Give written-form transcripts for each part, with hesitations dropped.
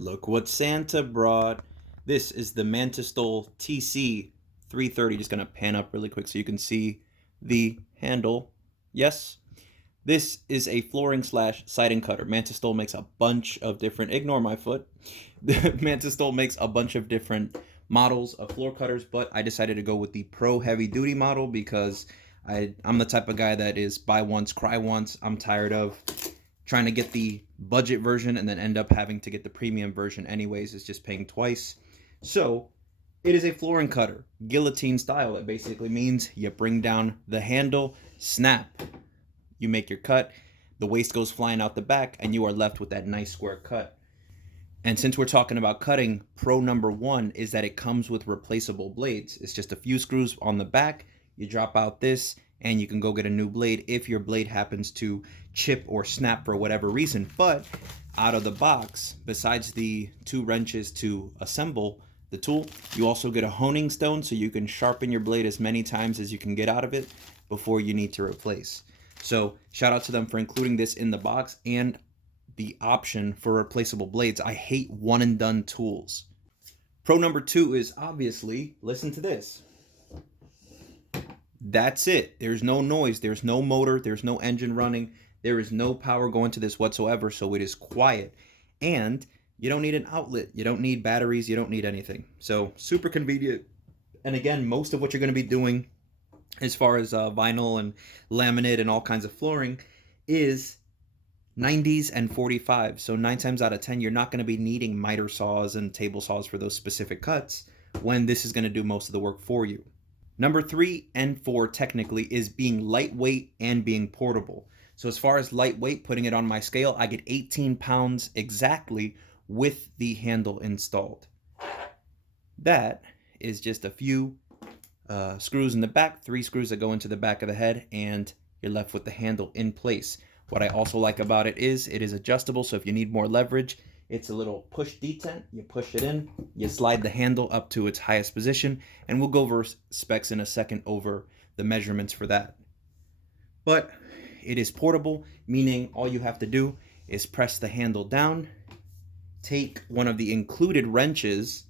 Look what Santa brought. This is the MANTISTOL TC-330. Just going to pan up really quick so you can see the handle. Yes. This is a flooring slash siding cutter. MANTISTOL makes a bunch of different, ignore my foot. MANTISTOL makes a bunch of different models of floor cutters, but I decided to go with the Pro Heavy Duty model because I'm the type of guy that is buy once, cry once. I'm tired of trying to get the budget version and then end up having to get the premium version anyways. It's just paying twice. So it is a flooring cutter, guillotine style. It basically means you bring down the handle, snap, you make your cut, the waste goes flying out the back, and you are left with that nice square cut. And since we're talking about cutting, pro number one is that it comes with replaceable blades. It's just a few screws on the back, you drop out this, and you can go get a new blade if your blade happens to chip or snap for whatever reason. But out of the box, besides the 2 wrenches to assemble the tool, you also get a honing stone so you can sharpen your blade as many times as you can get out of it before you need to replace. So shout out to them for including this in the box and the option for replaceable blades. I hate one and done tools. Pro number 2 is obviously, listen to this. That's it. There's no noise. There's no motor. There's no engine running. There is no power going to this whatsoever, so it is quiet. And you don't need an outlet. You don't need batteries. You don't need anything. So super convenient. And again, most of what you're going to be doing as far as vinyl and laminate and all kinds of flooring is 90s and 45. So 9 times out of 10, you're not going to be needing miter saws and table saws for those specific cuts when this is going to do most of the work for you. Number 3 and 4 technically is being lightweight and being portable. So as far as lightweight, putting it on my scale, I get 18 pounds exactly with the handle installed. That is just a few screws in the back, 3 screws that go into the back of the head, and you're left with the handle in place. What I also like about it is adjustable, so if you need more leverage, it's a little push detent. You push it in, you slide the handle up to its highest position, and we'll go over specs in a second over the measurements for that. But it is portable, meaning all you have to do is press the handle down, take one of the included wrenches,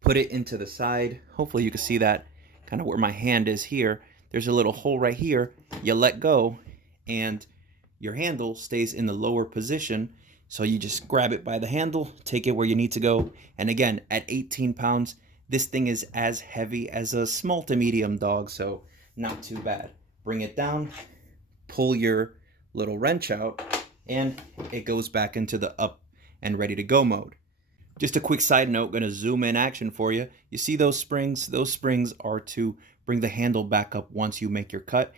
put it into the side. Hopefully you can see that kind of where my hand is here. There's a little hole right here. You let go, and your handle stays in the lower position. So you just grab it by the handle, take it where you need to go. And again, at 18 pounds, this thing is as heavy as a small to medium dog, so not too bad. Bring it down, pull your little wrench out, and it goes back into the up and ready to go mode. Just a quick side note, gonna zoom in action for you. You see those springs? Those springs are to bring the handle back up once you make your cut.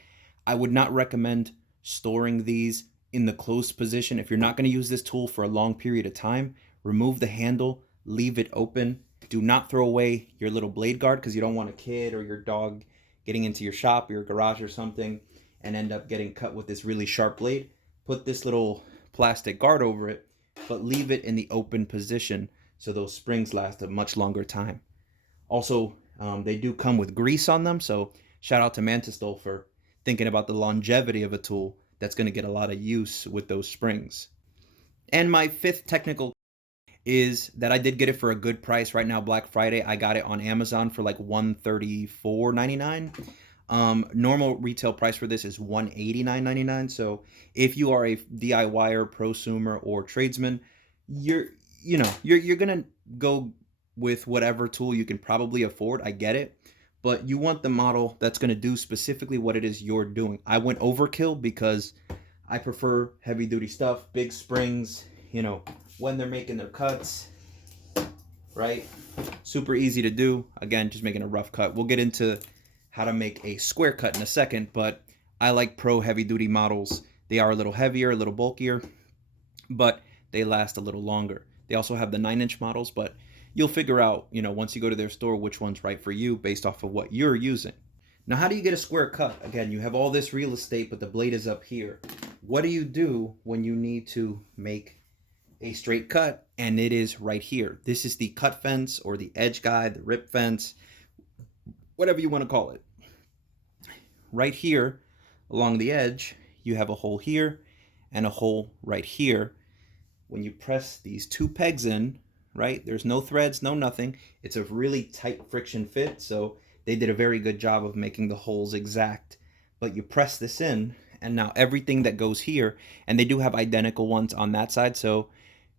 I would not recommend storing these in the closed position. If you're not going to use this tool for a long period of time, remove the handle, leave it open. Do not throw away your little blade guard because you don't want a kid or your dog getting into your shop or your garage or something and end up getting cut with this really sharp blade. Put this little plastic guard over it, but leave it in the open position so those springs last a much longer time. Also, they do come with grease on them, so shout out to MANTISTOL for thinking about the longevity of a tool that's going to get a lot of use with those springs. And my 5th technical is that I did get it for a good price. Right now, Black Friday, I got it on Amazon for like $134.99. Normal retail price for this is $189.99. So if you are a DIYer, prosumer, or tradesman, you're gonna go with whatever tool you can probably afford. I get it. But you want the model that's going to do specifically what it is you're doing. I went overkill because I prefer heavy duty stuff, big springs, when they're making their cuts, right? Super easy to do. Again, just making a rough cut. We'll get into how to make a square cut in a second, but I like pro heavy duty models. They are a little heavier, a little bulkier, but they last a little longer. They also have the 9-inch models, but you'll figure out, once you go to their store, which one's right for you based off of what you're using. Now, how do you get a square cut? Again, you have all this real estate, but the blade is up here. What do you do when you need to make a straight cut? And it is right here. This is the cut fence or the edge guide, the rip fence, whatever you want to call it. Right here along the edge, you have a hole here and a hole right here. when you press these two pegs in, right, there's no threads, no nothing. It's a really tight friction fit, so they did a very good job of making the holes exact. But you press this in, and now everything that goes here, and they do have identical ones on that side, so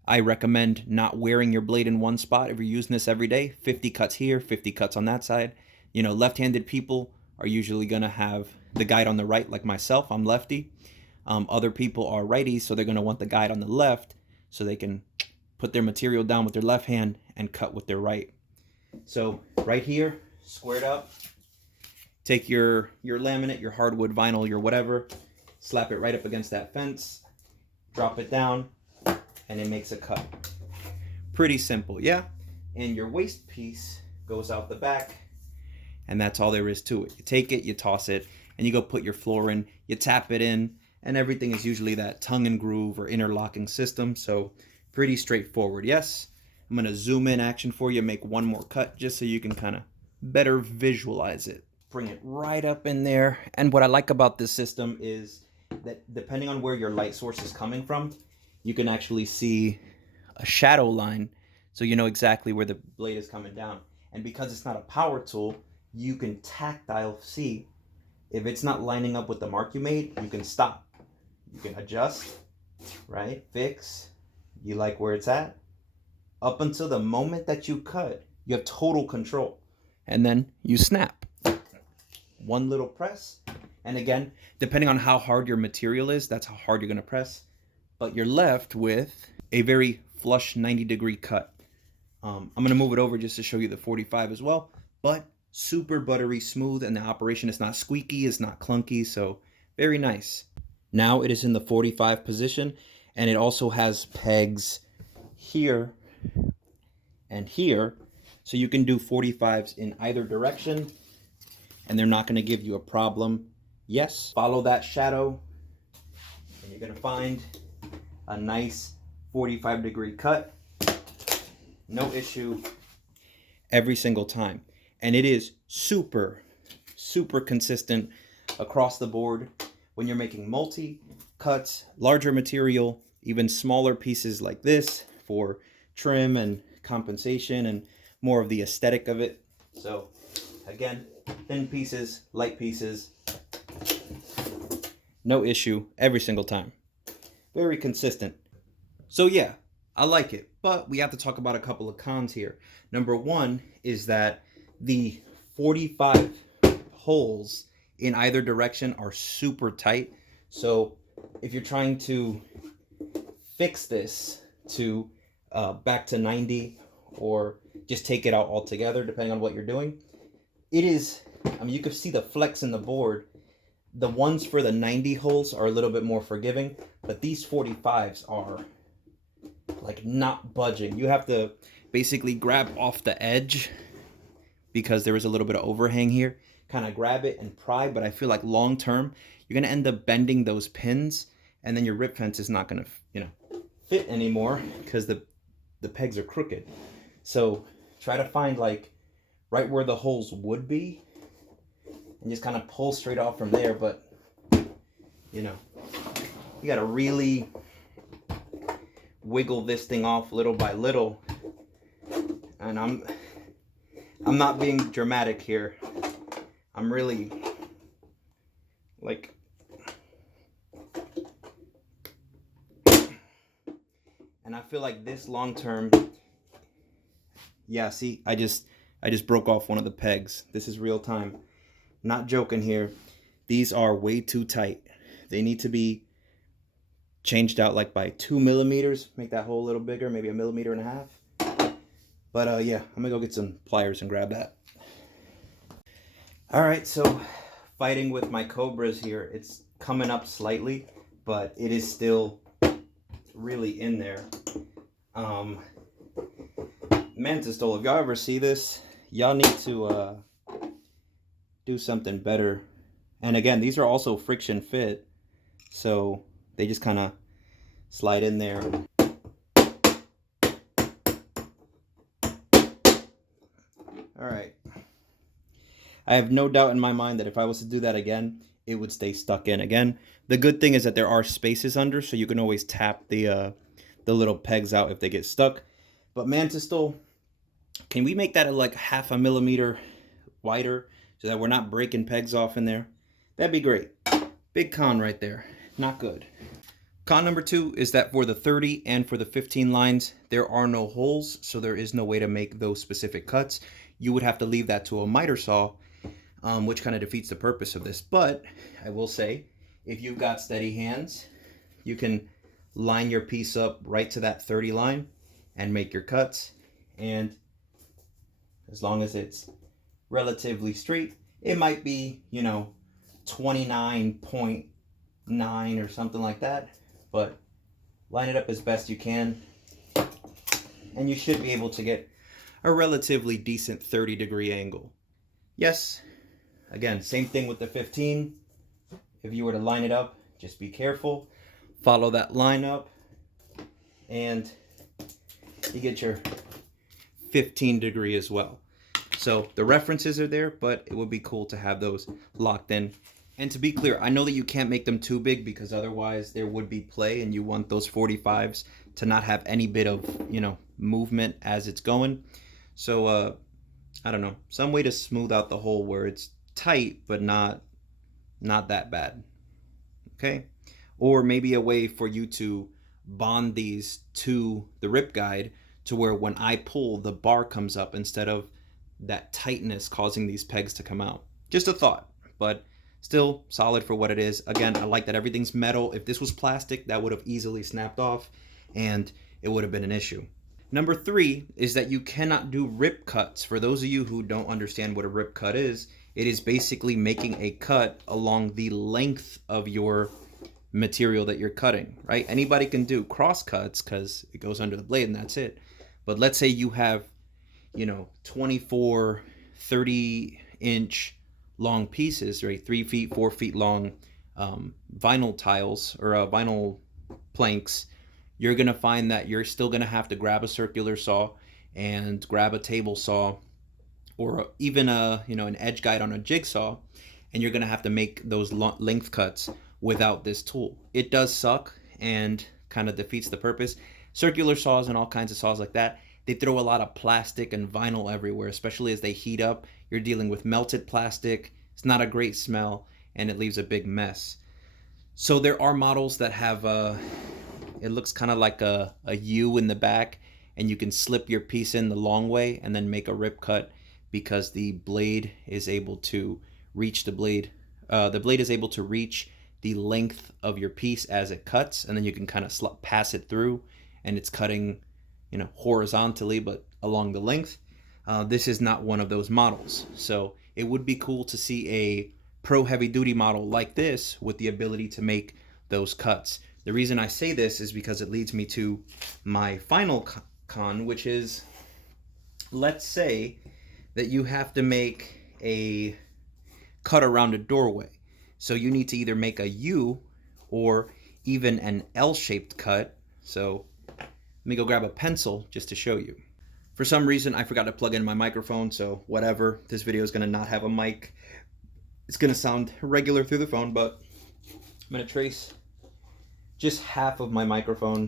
I recommend not wearing your blade in one spot if you're using this every day. 50 cuts here, 50 cuts on that side. You know, left-handed people are usually going to have the guide on the right, like myself. I'm lefty. Other people are righties, so they're going to want the guide on the left so they can put their material down with their left hand and cut with their right. So right here, squared up, take your laminate, your hardwood, vinyl, your whatever, slap it right up against that fence, drop it down, and it makes a cut. Pretty simple, yeah? And your waste piece goes out the back, and that's all there is to it. You take it, you toss it, and you go put your floor in, you tap it in, and everything is usually that tongue and groove or interlocking system, so pretty straightforward. Yes, I'm gonna zoom in action for you, make one more cut just so you can kind of better visualize it. Bring it right up in there, and what I like about this system is that depending on where your light source is coming from, you can actually see a shadow line, so you know exactly where the blade is coming down. And because it's not a power tool, you can tactile see if it's not lining up with the mark you made. You can stop, you can adjust, right, fix, you like where it's at, up until the moment that you cut, you have total control, and then you snap. One little press, and again, depending on how hard your material is, that's how hard you're going to press, but you're left with a very flush 90-degree cut. I'm going to move it over just to show you the 45 as well, but super buttery smooth, and the operation is not squeaky, it's not clunky, so very nice. Now it is in the 45 position, and it also has pegs here and here, so you can do 45s in either direction, and they're not going to give you a problem. Yes, follow that shadow, and you're going to find a nice 45-degree cut. No issue every single time. And it is super, super consistent across the board when you're making multi-cuts, larger material, even smaller pieces like this for trim and compensation and more of the aesthetic of it. So again, thin pieces, light pieces, no issue every single time. Very consistent. So yeah, I like it, but we have to talk about a couple of cons here. Number one is that the 45 holes in either direction are super tight. So if you're trying to fix this to back to 90 or just take it out altogether, depending on what you're doing, it is, I mean, you can see the flex in the board. The ones for the 90 holes are a little bit more forgiving, but these 45s are like not budging. You have to basically grab off the edge because there is a little bit of overhang here, kind of grab it and pry, but I feel like long term you're going to end up bending those pins, and then your rip fence is not going to, you know, fit anymore because the pegs are crooked. So try to find like right where the holes would be and just kind of pull straight off from there. But you know, you got to really wiggle this thing off little by little. And I'm not being dramatic here. I'm really like, and I feel like this long term, yeah, see, I just broke off one of the pegs. This is real time. Not joking here. These are way too tight. They need to be changed out like by 2 millimeters. Make that hole a little bigger, maybe 1.5 millimeters. But yeah, I'm gonna go get some pliers and grab that. All right, so fighting with my cobras here. It's coming up slightly, but it is still really in there. MANTISTOL, if y'all ever see this, y'all need to do something better. And again, these are also friction fit, so they just kind of slide in there. All right. I have no doubt in my mind that if I was to do that again, it would stay stuck in. Again, the good thing is that there are spaces under, so you can always tap the the little pegs out if they get stuck. But MANTISTOL, can we make that like 1/2 millimeter wider so that we're not breaking pegs off in there? That'd be great. Big con right there. Not good. Con number 2 is that for the 30 and for the 15 lines, there are no holes, so there is no way to make those specific cuts. You would have to leave that to a miter saw, which kind of defeats the purpose of this. But I will say, if you've got steady hands, you can line your piece up right to that 30 line and make your cuts. And as long as it's relatively straight, it might be, 29.9 or something like that, but line it up as best you can and you should be able to get a relatively decent 30-degree angle. Yes, again, same thing with the 15. If you were to line it up, just be careful, follow that line up, and you get your 15-degree as well. So the references are there, but it would be cool to have those locked in. And to be clear, I know that you can't make them too big because otherwise there would be play and you want those 45s to not have any bit of, movement as it's going. So, I don't know, some way to smooth out the hole where it's tight, but not that bad. Okay. Or maybe a way for you to bond these to the rip guide to where when I pull, the bar comes up instead of that tightness causing these pegs to come out. Just a thought, but still solid for what it is. Again, I like that everything's metal. If this was plastic, that would have easily snapped off and it would have been an issue. Number 3 is that you cannot do rip cuts. For those of you who don't understand what a rip cut is, it is basically making a cut along the length of your material that you're cutting, right? Anybody can do cross cuts because it goes under the blade and that's it. But let's say you have, 24, 30-inch long pieces, right? 3 feet, 4 feet long vinyl tiles or vinyl planks. You're going to find that you're still going to have to grab a circular saw and grab a table saw or even an edge guide on a jigsaw, and you're going to have to make those length cuts without this tool. It does suck and kind of defeats the purpose. Circular saws and all kinds of saws like that, they throw a lot of plastic and vinyl everywhere, especially as they heat up. You're dealing with melted plastic. It's not a great smell, and it leaves a big mess. So there are models that have it looks kind of like a U in the back, and you can slip your piece in the long way and then make a rip cut because the blade is able to reach the blade. The blade is able to reach the length of your piece as it cuts, and then you can kind of pass it through, and it's cutting, horizontally but along the length. This is not one of those models, so it would be cool to see a pro heavy duty model like this with the ability to make those cuts. The reason I say this is because it leads me to my final con, which is, let's say that you have to make a cut around a doorway. So you need to either make a U or even an L-shaped cut. So let me go grab a pencil just to show you. For some reason, I forgot to plug in my microphone, so whatever. This video is going to not have a mic. It's going to sound regular through the phone, but I'm going to trace just half of my microphone,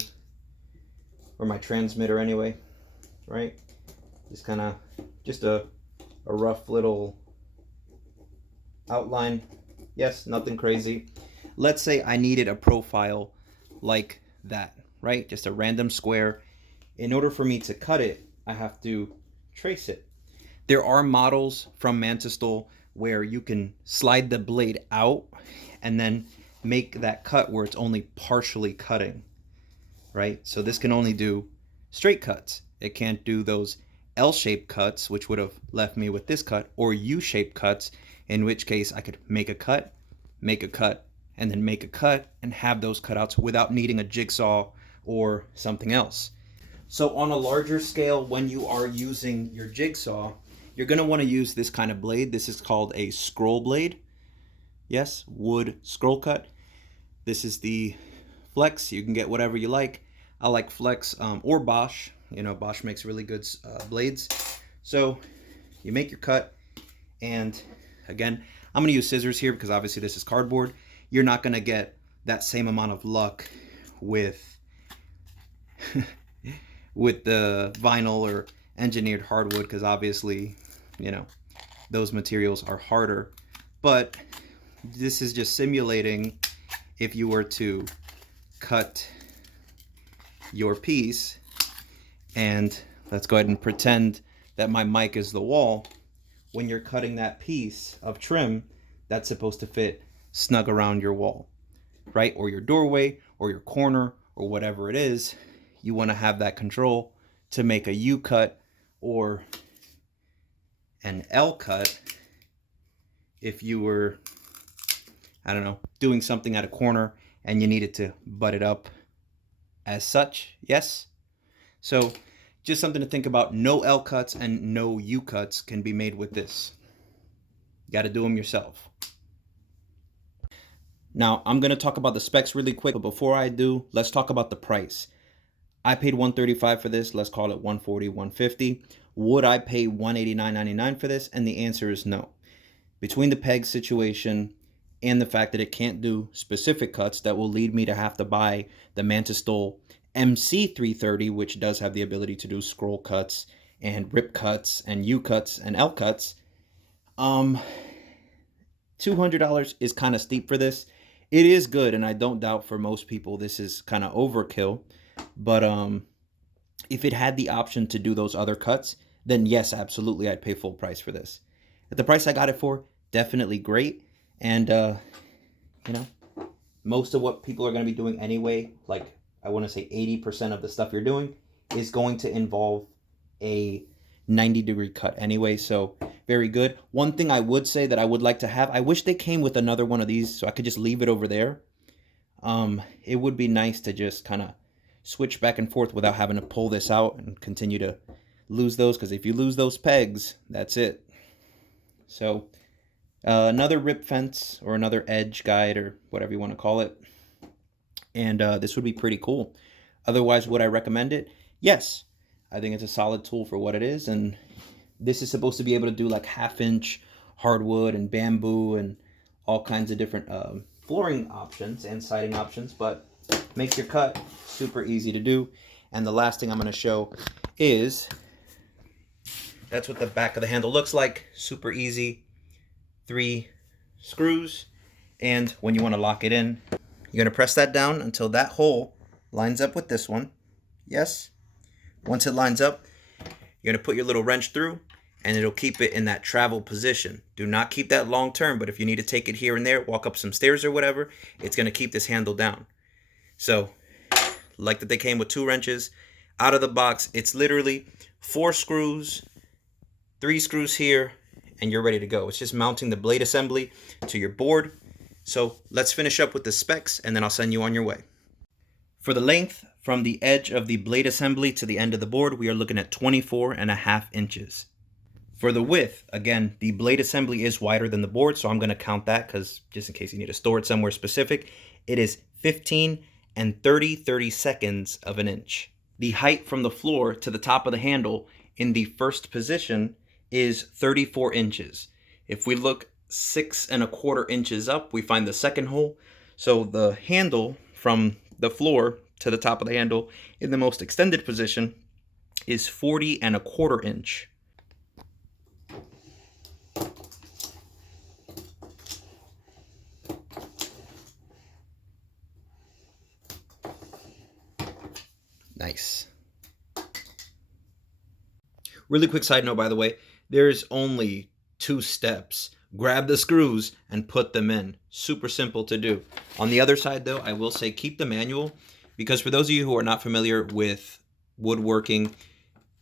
or my transmitter anyway, right? Just kind of, just a rough little outline. Yes, nothing crazy. Let's say I needed a profile like that, right? Just a random square. In order for me to cut it, I have to trace it. There are models from MANTISTOL where you can slide the blade out and then make that cut where it's only partially cutting, right? So this can only do straight cuts. It can't do those L-shaped cuts, which would have left me with this cut, or U-shaped cuts, in which case I could make a cut, and then make a cut and have those cutouts without needing a jigsaw or something else. So on a larger scale, when you are using your jigsaw, you're going to want to use this kind of blade. This is called a scroll blade. Yes, wood scroll cut. This is the Flex. You can get whatever you like. I like Flex or Bosch. Bosch makes really good blades. So you make your cut, and again, I'm going to use scissors here because obviously this is cardboard. You're not going to get that same amount of luck with with the vinyl or engineered hardwood, because obviously, you know, those materials are harder. But this is just simulating if you were to cut your piece, and let's go ahead and pretend that my mic is the wall. When you're cutting that piece of trim, that's supposed to fit snug around your wall, right? Or your doorway or your corner or whatever it is. You want to have that control to make a U cut or an L cut if you were, I don't know, doing something at a corner and you needed to butt it up as such. Yes? So just something to think about. No L cuts and no U cuts can be made with this. You got to do them yourself. Now, I'm going to talk about the specs really quick, but before I do, let's talk about the price. I paid $135 for this. Let's call it $140, $150. Would I pay $189.99 for this? And the answer is no. Between the peg situation and the fact that it can't do specific cuts, that will lead me to have to buy the MANTISTOL MC-330, which does have the ability to do scroll cuts and rip cuts and U cuts and L cuts. $200 is kind of steep for this. It is good, and I don't doubt for most people this is kind of overkill. But if it had the option to do those other cuts, then yes, absolutely, I'd pay full price for this. At the price I got it for, definitely great. And, you know, most of what people are going to be doing anyway, like I want to say 80% of the stuff you're doing is going to involve a 90-degree cut anyway. So very good. One thing I would say that I would like to have, I wish they came with another one of these so I could just leave it over there. It would be nice to just kind of switch back and forth without having to pull this out and continue to lose those, because if you lose those pegs, that's it. So another rip fence or another edge guide or whatever you want to call it, and this would be pretty cool. Otherwise, would I recommend it? Yes, I think it's a solid tool for what it is, and this is supposed to be able to do like 1/2-inch hardwood and bamboo and all kinds of different flooring options and siding options, but makes your cut super easy to do. And the last thing I'm going to show is, that's what the back of the handle looks like. Super easy. 3 screws, and when you want to lock it in, you're going to press that down until that hole lines up with this one. Yes. Once it lines up, you're going to put your little wrench through, and it'll keep it in that travel position. Do not keep that long term, but if you need to take it here and there, walk up some stairs or whatever, it's going to keep this handle down. So, like that they came with 2 wrenches. Out of the box, it's literally 4 screws, 3 screws here, and you're ready to go. It's just mounting the blade assembly to your board. So let's finish up with the specs, and then I'll send you on your way. For the length, from the edge of the blade assembly to the end of the board, we are looking at 24.5 inches. For the width, again, the blade assembly is wider than the board, so I'm going to count that because just in case you need to store it somewhere specific, it is 15 and 30/32 of an inch. The height from the floor to the top of the handle in the first position is 34 inches. If we look 6 1/4 inches up, we find the second hole. So the handle from the floor to the top of the handle in the most extended position is 40 1/4 inch. Nice. Really quick side note, by the way, there's only 2 steps. Grab the screws and put them in. Super simple to do. On the other side, though, I will say keep the manual, because for those of you who are not familiar with woodworking,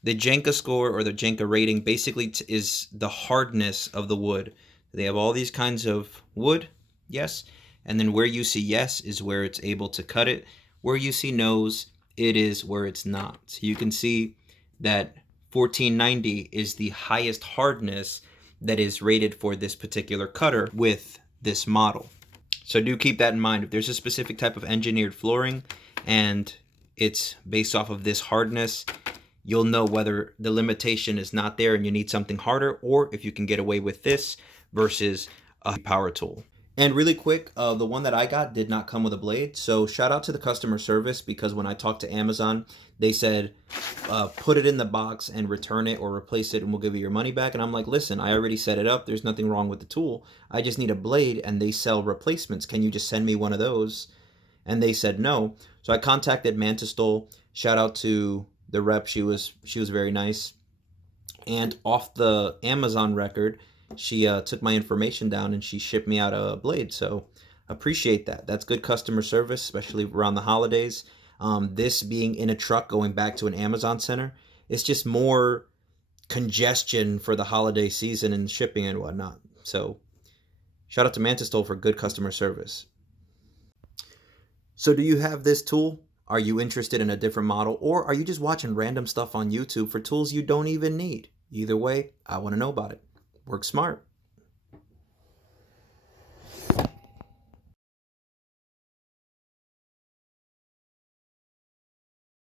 the Jenga score or the Jenga rating basically is the hardness of the wood. They have all these kinds of wood, yes, and then where you see yes is where it's able to cut it. Where you see no's, it is where it's not. So you can see that 1490 is the highest hardness that is rated for this particular cutter with this model. So do keep that in mind. If there's a specific type of engineered flooring and it's based off of this hardness, you'll know whether the limitation is not there and you need something harder, or if you can get away with this versus a power tool. And really quick, the one that I got did not come with a blade. So shout out to the customer service, because when I talked to Amazon, they said, put it in the box and return it or replace it and we'll give you your money back. And I'm like, listen, I already set it up. There's nothing wrong with the tool. I just need a blade and they sell replacements. Can you just send me one of those? And they said no. So I contacted MANTISTOL. Shout out to the rep. She was very nice. And off the Amazon record, she took my information down and she shipped me out a blade. So appreciate that. That's good customer service, especially around the holidays. This being in a truck going back to an Amazon center, it's just more congestion for the holiday season and shipping and whatnot. So shout out to MANTISTOL for good customer service. So do you have this tool? Are you interested in a different model, or are you just watching random stuff on YouTube for tools you don't even need? Either way, I want to know about it. Work smart.